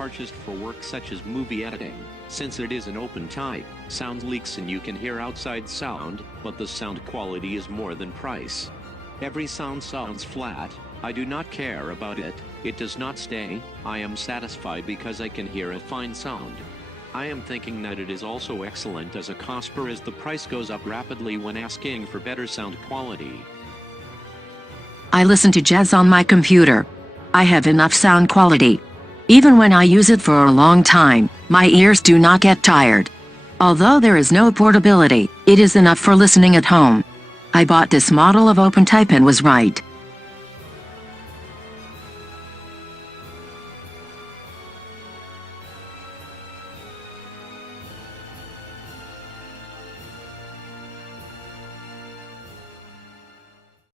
purchased for work such as movie editing, since it is an open type, sound leaks and you can hear outside sound, but the sound quality is more than price. Every sound sounds flat, I do not care about it, it does not stay, I am satisfied because I can hear a fine sound. I am thinking that it is also excellent as a cost per as the price goes up rapidly when asking for better sound quality. I listen to jazz on my computer. I have enough sound quality. Even when I use it for a long time, my ears do not get tired. Although there is no portability, it is enough for listening at home. I bought this model of open type and was right.